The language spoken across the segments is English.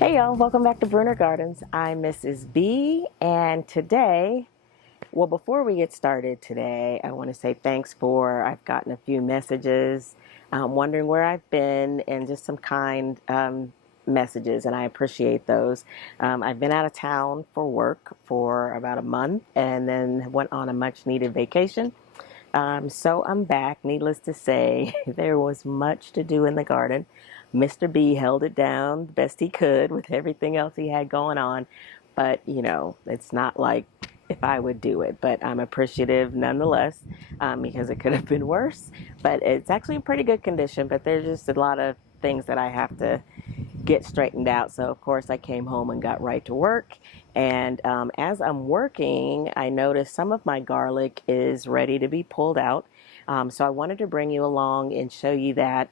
Hey y'all, welcome back to Bruner Gardens. I'm Mrs. B, and today, well, before we get started today, I want to say thanks I've gotten a few messages wondering where I've been and just some kind messages, and I appreciate those. I've been out of town for work for about a month and then went on a much needed vacation. So I'm back. Needless to say, there was much to do in the garden. Mr. B held it down the best he could with everything else he had going on. But, it's not like if I would do it. But I'm appreciative nonetheless because it could have been worse. But it's actually in pretty good condition. But there's just a lot of things that I have to get straightened out. So, of course, I came home and got right to work. And as I'm working, I noticed some of my garlic is ready to be pulled out. So I wanted to bring you along and show you that.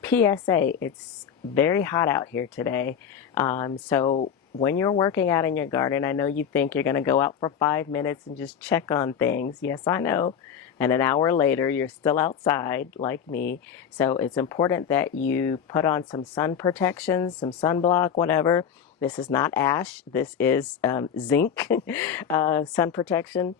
PSA, it's very hot out here today. So when you're working out in your garden, I know you think you're going to go out for 5 minutes and just check on things. Yes, I know. And an hour later, you're still outside like me. So it's important that you put on some sun protection, some sunblock, whatever. This is not ash. This is zinc sun protection.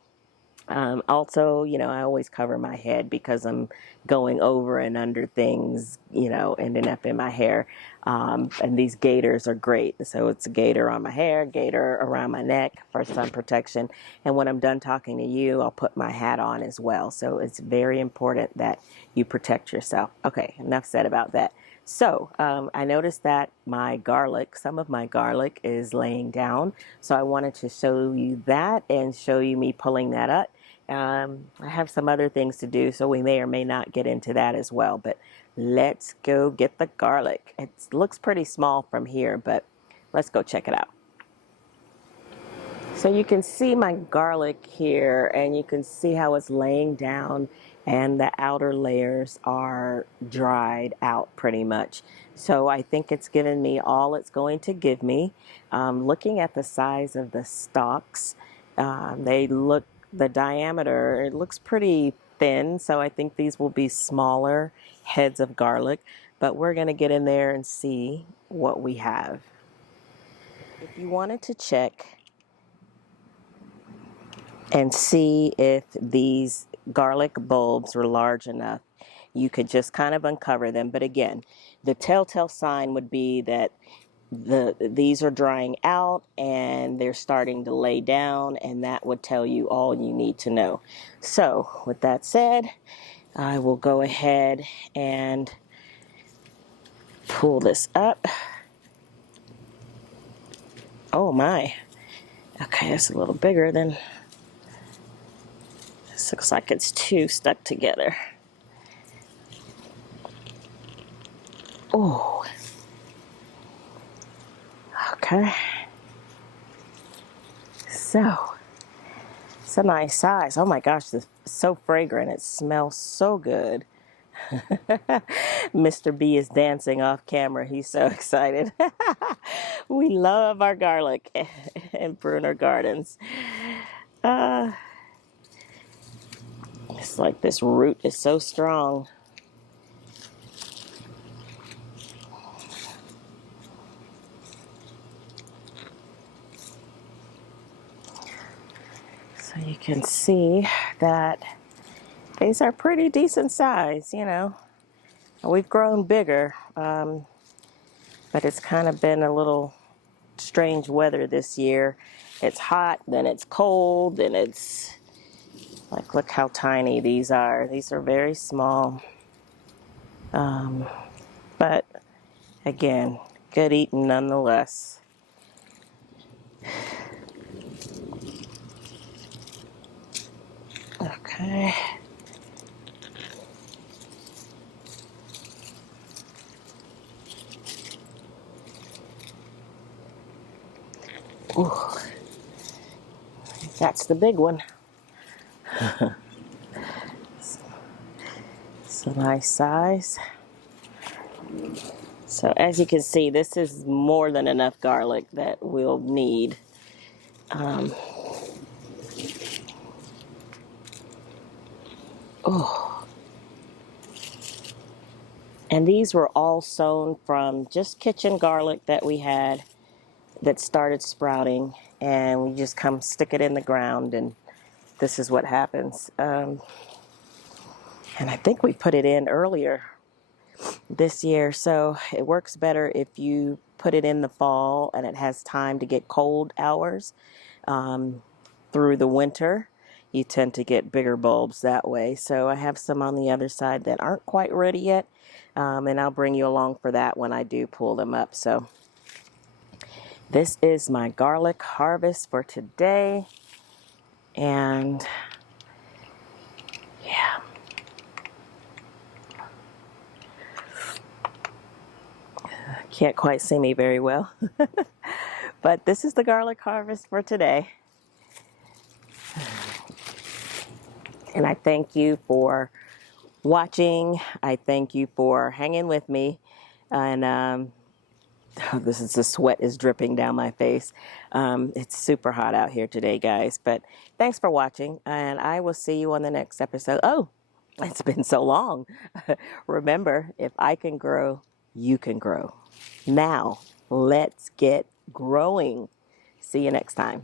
Also, I always cover my head because I'm going over and under things, ending up in my hair. And these gaiters are great. So it's a gaiter on my hair, gaiter around my neck for sun protection. And when I'm done talking to you, I'll put my hat on as well. So it's very important that you protect yourself. Okay, enough said about that. So I noticed that some of my garlic is laying down. So I wanted to show you that and show you me pulling that up. I have some other things to do, so we may or may not get into that as well. But let's go get the garlic. It looks pretty small from here, but let's go check it out. So you can see my garlic here, and you can see how it's laying down, and the outer layers are dried out pretty much. So I think it's given me all it's going to give me. Looking at the size of the stalks, the diameter, it looks pretty thin, so I think these will be smaller heads of garlic, but we're going to get in there and see what we have. If you wanted to check and see if these garlic bulbs were large enough, you could just kind of uncover them. But again, the telltale sign would be that these are drying out and they're starting to lay down, and that would tell you all you need to know. So with that said, I will go ahead and pull this up. Oh my. Okay, that's a little bigger than this. Looks like it's two stuck together. Oh. Okay. So, it's a nice size. Oh my gosh, this is so fragrant. It smells so good. Mr. B is dancing off camera. He's so excited. We love our garlic in Bruner Gardens. It's like this root is so strong. So you can see that these are pretty decent size, We've grown bigger, but it's kind of been a little strange weather this year. It's hot, then it's cold, then it's like, look how tiny these are. These are very small. But again, good eating nonetheless. Okay. Ooh. That's the big one. It's a nice size. So as you can see, this is more than enough garlic that we'll need. Oh. And these were all sown from just kitchen garlic that we had that started sprouting. And we just come stick it in the ground, and this is what happens. And I think we put it in earlier this year, so it works better if you put it in the fall and it has time to get cold hours. Through the winter, you tend to get bigger bulbs that way. So I have some on the other side that aren't quite ready yet, and I'll bring you along for that when I do pull them up. So this is my garlic harvest for today, and yeah, can't quite see me very well. But this is the garlic harvest for today. And I thank you for watching. I thank you for hanging with me. And this is the sweat is dripping down my face. It's super hot out here today, guys. But thanks for watching. And I will see you on the next episode. Oh, it's been so long. Remember, if I can grow, you can grow. Now, let's get growing. See you next time.